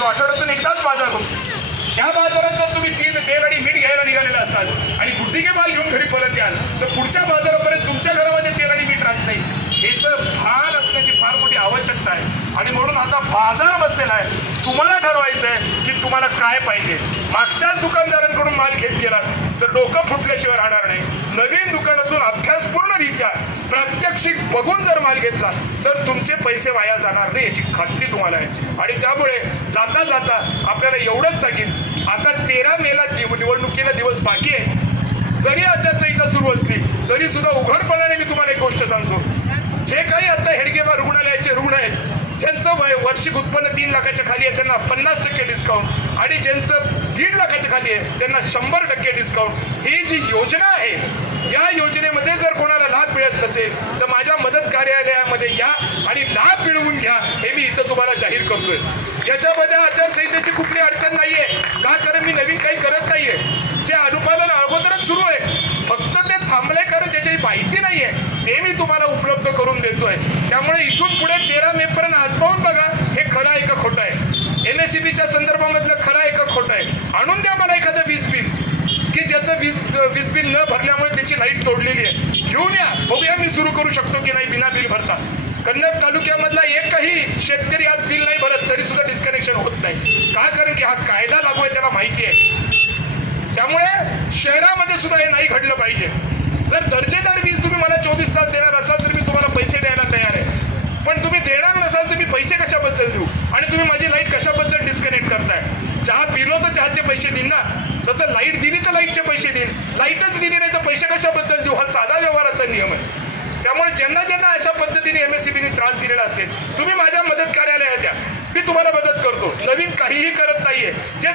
असतो, आठवड्यातून एकदाच बाजार होतो. त्या बाजारात जर तुम्ही 3 तेल आणि मीठ घ्यायला निघालेला असाल आणि गुड्डिके माल घेऊन घरी परत याल तर पुढच्या बाजारापर्यंत तुमच्या घरामध्ये तेल आणि मीठ राहत नाही. याचं भान असण्याची फार मोठी आवश्यकता आहे. आणि म्हणून आता बाजार बसलेला आहे. तुम्हाला ठरवायचं आहे की तुम्हाला काय पाहिजे. मागच्याच दुकानदारांकडून माल घेत गेला तर डोकं फुटल्याशिवाय राहणार नाही. नवीन दुकानातून अभ्यासपूर्णरित्या प्रात्यक्षिक बघून जर माल घेतला तर तुमचे पैसे वाया जाणार नाही याची खात्री तुम्हाला आहे. आणि त्यामुळे जाता जाता आपल्याला एवढंच सांगेन, आता 13 मेला निवडणुकीला दिवस बाकी आहे. जरी आचारसंहिता सुरू असली तरी सुद्धा उघडपणाने मी तुम्हाला एक गोष्ट सांगतो, जे काही आता हेडगेवार रुग्णालयाचे रुग्ण आहेत ज्यांचं वार्षिक उत्पन्न 3 लाखाच्या खाली आहे त्यांना 50% डिस्काउंट आणि ज्यांचं 1.5 लाखाच्या खाली आहे त्यांना 100% डिस्काउंट. ही जी योजना आहे या योजनेमध्ये जर कोणाला लाभ मिळत नसेल तर माझ्या मदत कार्यालयामध्ये या आणि लाभ मिळवून घ्या हे मी इथं तुम्हाला जाहीर करतोय. याच्यामध्ये आचारसंहितेची कुठली अडचण नाहीये का, कारण मी नवीन काही करत नाहीये. जे अनुपालन अगोदरच सुरू आहे, फक्त ते थांबले कारण त्याची माहिती नाहीये ते मी तुम्हाला उपलब्ध करून देतोय. त्यामुळे इथून पुढे 13 मे पर्यंत आजमावून बघा हे खरं आहे का खोटं आहे. MSCBच्या संदर्भामधलं खरं आहे का खोटं आहे. आणून द्या मला एखादं वीज बिल की ज्याचं वीज बिल न भरल्यामुळे त्याची लाईट तोडलेली आहे, घेऊन या, बघूया मी सुरू करू शकतो की नाही बिना बिल भरता. कन्नड तालुक्यामधला एकही शेतकरी आज बिल नाही भरत तरी सुद्धा डिस्कनेक्शन होत नाही. का, कारण की हा कायदा लागू आहे, त्याला माहिती आहे. त्यामुळे शहरामध्ये सुद्धा हे नाही घडलं पाहिजे. जर दर्जेदार वीज तुम्ही मला 24 तास देणार असाल तर मी तुम्हाला पैसे द्यायला तयार आहे. पण तुम्ही देणार नसाल तर मी पैसे कशाबद्दल देऊ आणि तुम्ही माझी लाईट कशाबद्दल डिस्कनेक्ट करताय. चहा पिलो तर चहाचे पैसे देईन ना, तसं लाईट दिली तर लाईटचे पैसे देईन, लाईटच दिली नाही तर पैसे कशाबद्दल देऊ. हा साधा व्यवहाराचा नियम आहे. त्यामुळे ज्यांना अशा पद्धतीने MSCBने त्रास दिलेला असेल तुम्ही माझ्या मदत कार्यालयात द्या, मी तुम्हाला मदत करतो. नवीन काहीही करत